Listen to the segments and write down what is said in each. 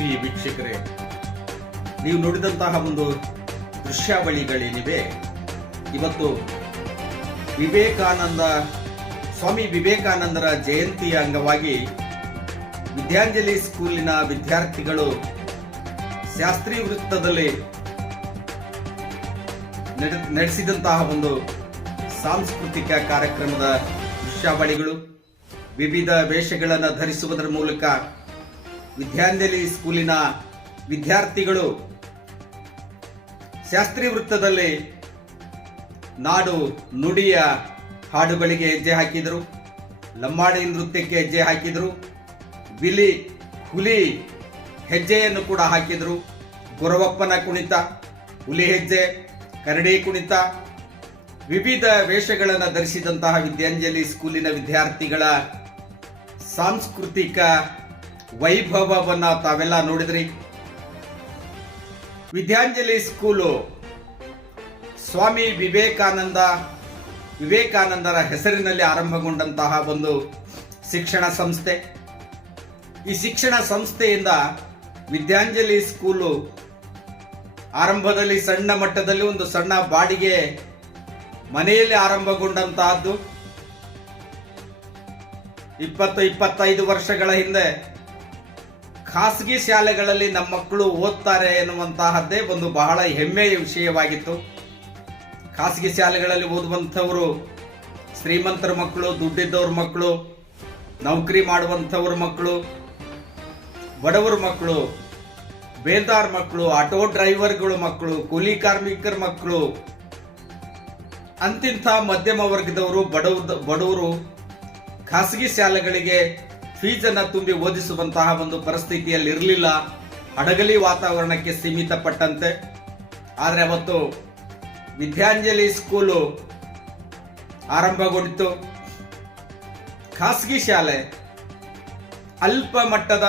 ಪ್ರಿಯ ವೀಕ್ಷಕರೇ, ನೀವು ನೋಡಿದಂತಹ ಒಂದು ದೃಶ್ಯಾವಳಿಗಳೇನಿವೆ, ಇವತ್ತು ಸ್ವಾಮಿ ವಿವೇಕಾನಂದರ ಜಯಂತಿಯ ಅಂಗವಾಗಿ ವಿದ್ಯಾಂಜಲಿ ಸ್ಕೂಲಿನ ವಿದ್ಯಾರ್ಥಿಗಳು ಶಾಸ್ತ್ರಿ ವೃತ್ತದಲ್ಲಿ ನಡೆಸಿದಂತಹ ಒಂದು ಸಾಂಸ್ಕೃತಿಕ ಕಾರ್ಯಕ್ರಮದ ದೃಶ್ಯಾವಳಿಗಳು. ವಿವಿಧ ವೇಷಗಳನ್ನು ಧರಿಸುವುದರ ಮೂಲಕ ವಿದ್ಯಾಂಜಲಿ ಸ್ಕೂಲಿನ ವಿದ್ಯಾರ್ಥಿಗಳು ಶಾಸ್ತ್ರಿ ವೃತ್ತದಲ್ಲಿ ನಾಡು ನುಡಿಯ ಹಾಡುಗಳಿಗೆ ಹೆಜ್ಜೆ ಹಾಕಿದರು, ಲಂಬಾಣಿ ನೃತ್ಯಕ್ಕೆ ಹೆಜ್ಜೆ ಹಾಕಿದರು, ಹುಲಿ ಹೆಜ್ಜೆಯನ್ನು ಕೂಡ ಹಾಕಿದರು. ಗೊರವಪ್ಪನ ಕುಣಿತ, ಹುಲಿ ಹೆಜ್ಜೆ, ಕರಡಿ ಕುಣಿತ, ವಿವಿಧ ವೇಷಗಳನ್ನು ಧರಿಸಿದಂತಹ ವಿದ್ಯಾಂಜಲಿ ಸ್ಕೂಲಿನ ವಿದ್ಯಾರ್ಥಿಗಳ ಸಾಂಸ್ಕೃತಿಕ ವೈಭವವನ್ನ ತಾವೆಲ್ಲ ನೋಡಿದ್ರಿ. ವಿದ್ಯಾಂಜಲಿ ಸ್ಕೂಲು ಸ್ವಾಮಿ ವಿವೇಕಾನಂದರ ಹೆಸರಿನಲ್ಲಿ ಆರಂಭಗೊಂಡಂತಹ ಒಂದು ಶಿಕ್ಷಣ ಸಂಸ್ಥೆ. ಈ ಶಿಕ್ಷಣ ಸಂಸ್ಥೆಯಿಂದ ವಿದ್ಯಾಂಜಲಿ ಸ್ಕೂಲು ಆರಂಭದಲ್ಲಿ ಸಣ್ಣ ಮಟ್ಟದಲ್ಲಿ ಒಂದು ಸಣ್ಣ ಬಾಡಿಗೆ ಮನೆಯಲ್ಲಿ ಆರಂಭಗೊಂಡಂತಹದ್ದು. 20-25 ವರ್ಷಗಳ ಹಿಂದೆ ಖಾಸಗಿ ಶಾಲೆಗಳಲ್ಲಿ ನಮ್ಮ ಮಕ್ಕಳು ಓದ್ತಾರೆ ಎನ್ನುವಂತಹದ್ದೇ ಒಂದು ಬಹಳ ಹೆಮ್ಮೆಯ ವಿಷಯವಾಗಿತ್ತು. ಖಾಸಗಿ ಶಾಲೆಗಳಲ್ಲಿ ಓದುವಂಥವರು ಶ್ರೀಮಂತರ ಮಕ್ಕಳು, ದುಡ್ಡಿದ್ದವ್ರ ಮಕ್ಕಳು, ನೌಕರಿ ಮಾಡುವಂಥವ್ರ ಮಕ್ಕಳು, ಬಡವರ ಮಕ್ಕಳು, ಬೇಲ್ದಾರ್ ಮಕ್ಕಳು, ಆಟೋ ಡ್ರೈವರ್ಗಳ ಮಕ್ಕಳು, ಕೂಲಿ ಕಾರ್ಮಿಕರ ಮಕ್ಕಳು, ಅಂತಿಂಥ ಮಧ್ಯಮ ವರ್ಗದವರು, ಬಡವರು ಖಾಸಗಿ ಶಾಲೆಗಳಿಗೆ ಫೀಸನ್ನು ತುಂಬಿ ಓದಿಸುವಂತಹ ಒಂದು ಪರಿಸ್ಥಿತಿಯಲ್ಲಿ ಇರಲಿಲ್ಲ. ಹಡಗಲಿ ವಾತಾವರಣಕ್ಕೆ ಸೀಮಿತಪಟ್ಟಂತೆ. ಆದರೆ ಅವತ್ತು ವಿದ್ಯಾಂಜಲಿ ಸ್ಕೂಲು ಆರಂಭಗೊಂಡಿತು. ಖಾಸಗಿ ಶಾಲೆ ಅಲ್ಪ ಮಟ್ಟದ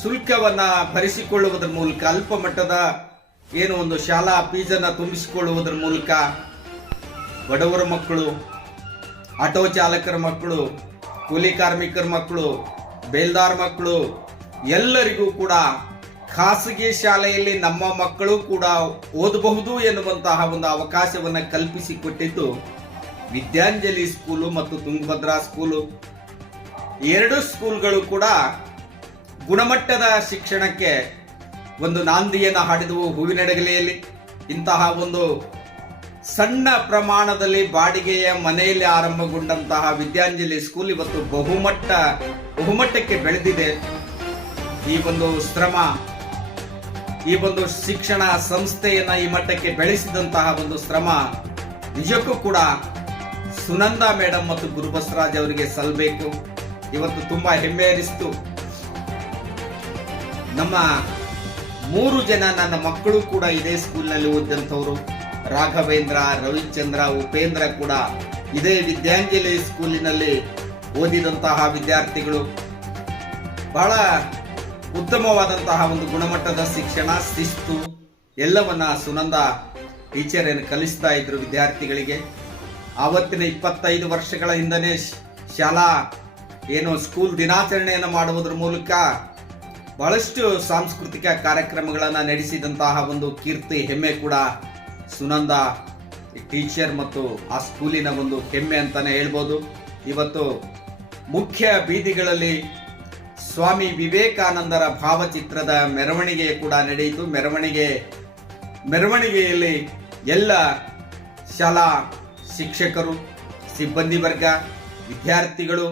ಶುಲ್ಕವನ್ನ ಭರಿಸಿಕೊಳ್ಳುವುದರ ಮೂಲಕ, ಅಲ್ಪ ಮಟ್ಟದ ಒಂದು ಶಾಲಾ ಫೀಸನ್ನು ತುಂಬಿಸಿಕೊಳ್ಳುವುದರ ಮೂಲಕ ಬಡವರ ಮಕ್ಕಳು, ಆಟೋ ಚಾಲಕರ ಮಕ್ಕಳು, ಕೂಲಿ ಕಾರ್ಮಿಕರ ಮಕ್ಕಳು, ಬೇಲ್ದಾರ್ ಮಕ್ಕಳು ಎಲ್ಲರಿಗೂ ಕೂಡ ಖಾಸಗಿ ಶಾಲೆಯಲ್ಲಿ ನಮ್ಮ ಮಕ್ಕಳು ಕೂಡ ಓದಬಹುದು ಎನ್ನುವಂತಹ ಒಂದು ಅವಕಾಶವನ್ನು ಕಲ್ಪಿಸಿಕೊಟ್ಟಿದ್ದು ವಿದ್ಯಾಂಜಲಿ ಸ್ಕೂಲು ಮತ್ತು ತುಂಗಭದ್ರಾ ಸ್ಕೂಲು. ಎರಡು ಸ್ಕೂಲ್ಗಳು ಕೂಡ ಗುಣಮಟ್ಟದ ಶಿಕ್ಷಣಕ್ಕೆ ಒಂದು ನಾಂದಿಯನ್ನು ಹಾಡಿದವು. ಹೂವಿನಡಗಲಿಯಲ್ಲಿ ಇಂತಹ ಒಂದು ಸಣ್ಣ ಪ್ರಮಾಣದಲ್ಲಿ ಬಾಡಿಗೆಯ ಮನೆಯಲ್ಲಿ ಆರಂಭಗೊಂಡಂತಹ ವಿದ್ಯಾಂಜಲಿ ಸ್ಕೂಲ್ ಇವತ್ತು ಬಹುಮಟ್ಟಕ್ಕೆ ಬೆಳೆದಿದೆ. ಈ ಒಂದು ಶ್ರಮ, ಈ ಒಂದು ಶಿಕ್ಷಣ ಸಂಸ್ಥೆಯನ್ನ ಈ ಮಟ್ಟಕ್ಕೆ ಬೆಳೆಸಿದಂತಹ ಒಂದು ಶ್ರಮ ನಿಜಕ್ಕೂ ಕೂಡ ಸುನಂದಾ ಮೇಡಮ್ ಮತ್ತು ಗುರುಬಸವರಾಜ್ ಅವರಿಗೆ ಸಲ್ಲಬೇಕು. ಇವತ್ತು ತುಂಬಾ ಹೆಮ್ಮೆ ಅನಿಸ್ತು. ನಮ್ಮ 3 ಜನ ನನ್ನ ಮಕ್ಕಳು ಕೂಡ ಇದೇ ಸ್ಕೂಲ್ನಲ್ಲಿ ಓದಿದಂಥವರು. ರಾಘವೇಂದ್ರ, ರವಿಚಂದ್ರ, ಉಪೇಂದ್ರ ಕೂಡ ಇದೇ ವಿದ್ಯಾಂಜಲಿ ಸ್ಕೂಲಿನಲ್ಲಿ ಓದಿದಂತಹ ವಿದ್ಯಾರ್ಥಿಗಳು. ಬಹಳ ಉತ್ತಮವಾದಂತಹ ಒಂದು ಗುಣಮಟ್ಟದ ಶಿಕ್ಷಣ, ಶಿಸ್ತು ಎಲ್ಲವನ್ನ ಸುನಂದ ಟೀಚರ್ ಕಲಿಸ್ತಾ ಇದ್ರು ವಿದ್ಯಾರ್ಥಿಗಳಿಗೆ. ಆವತ್ತಿನ 25 ವರ್ಷಗಳ ಹಿಂದನೇ ಶಾಲಾ ಸ್ಕೂಲ್ ದಿನಾಚರಣೆಯನ್ನು ಮಾಡುವುದರ ಮೂಲಕ ಬಹಳಷ್ಟು ಸಾಂಸ್ಕೃತಿಕ ಕಾರ್ಯಕ್ರಮಗಳನ್ನು ನಡೆಸಿದಂತಹ ಒಂದು ಕೀರ್ತಿ, ಹೆಮ್ಮೆ ಕೂಡ ಸುನಂದ ಟೀಚರ್ ಮತ್ತು ಆ ಸ್ಕೂಲಿನ ಒಂದು ಹೆಮ್ಮೆ ಅಂತಾನೆ ಹೇಳ್ಬೋದು. ಇವತ್ತು ಮುಖ್ಯ ಬೀದಿಗಳಲ್ಲಿ ಸ್ವಾಮಿ ವಿವೇಕಾನಂದರ ಭಾವಚಿತ್ರದ ಮೆರವಣಿಗೆ ಕೂಡ ನಡೆಯಿತು. ಮೆರವಣಿಗೆಯಲ್ಲಿ ಎಲ್ಲ ಶಾಲಾ ಶಿಕ್ಷಕರು, ಸಿಬ್ಬಂದಿ ವರ್ಗ, ವಿದ್ಯಾರ್ಥಿಗಳು,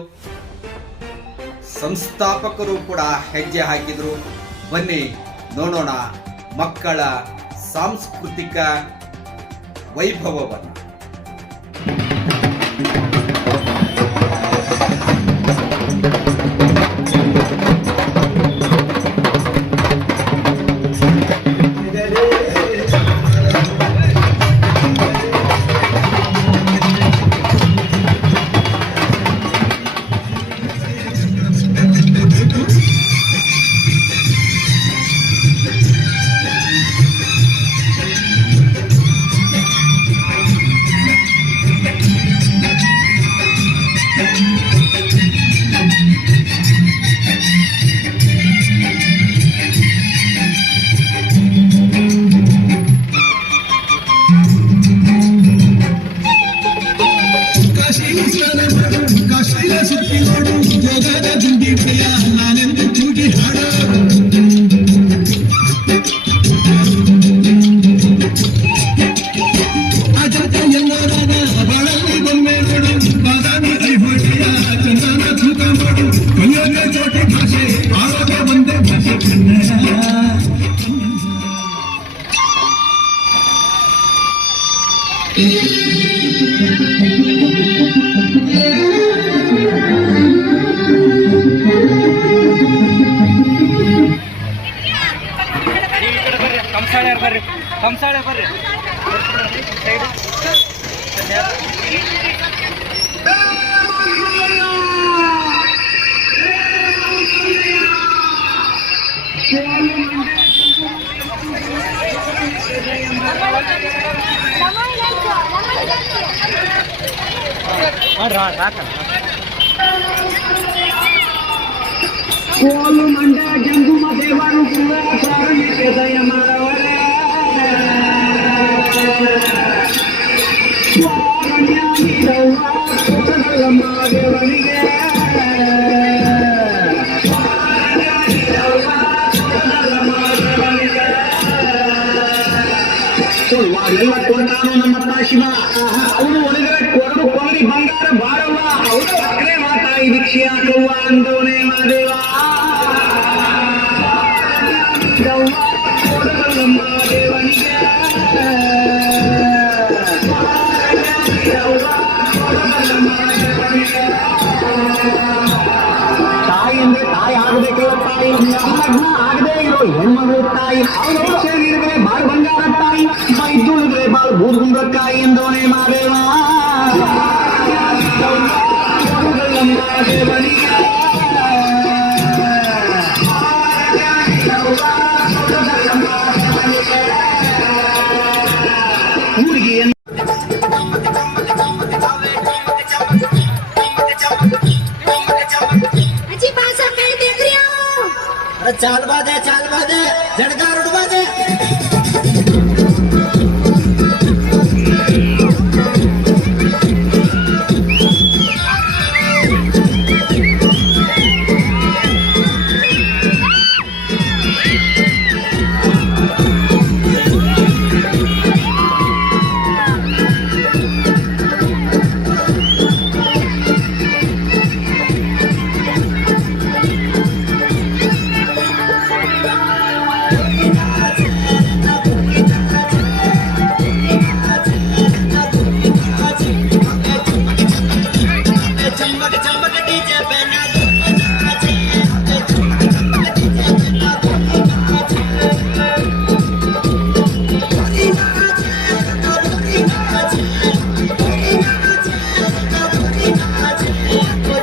ಸಂಸ್ಥಾಪಕರು ಕೂಡ ಹೆಜ್ಜೆ ಹಾಕಿದ್ರು. ಬನ್ನಿ ನೋಡೋಣ ಮಕ್ಕಳ ಸಾಂಸ್ಕೃತಿಕ ವೈಭವವನ್ನು. ಕಂಸಾಳೆ ಬರ್ರಿ ಕೋಲು ಮಂಡ ಜಂಗುಮ ದೇವರು ಪ್ರಾರಂಭಿಕೆ ದಯ ಮಾಡವರೇ ದೇವನಿಗೆ ಎಲ್ಲ ಕೊಡ್ತಾನು ನಮ್ಮ ಶಿವ ಅವನು ಒಳಗಡೆ ಕೊರಡು ಕೊಂಡಿ ಬಂಗಾರ ಬಾರವ್ವ ಅವನು ಅಗ್ರೆ ಮಾತಾಯಿ ಭಿಕ್ಷೆ ಹಾಕವ್ವ ಅಂದವನೇ ಮಾದೇವ ಕೊಡಗಲ್ಲಮ್ಮ ದೇವನಿಗೆ ತಾಯಿ ಅಂದ್ರೆ ತಾಯಿ ಆಗಬೇಕಲ್ಲ ತಾಯಿ ಲಗ್ನ ಆಗದೆ ಇರೋ ಹೆಣ್ಮಗಳು ತಾಯಿ ಅವನು ಸೇರಿದ್ರೆ ಬಾಳು ಬಂಗಾರ ತಾಯಿ ಇದ್ದುಳಿದ್ರೆ ಬಾಳು ಬೂದ್ಗುಂಬಕಾಯಿ ಎಂದವನೇ ಮಾದೇವ ದೇವನಿಗೆ ಊರಿಗೆ चाल बाद है झटका उड़वा दे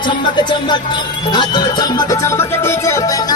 चमक चमक चमक डीजे पे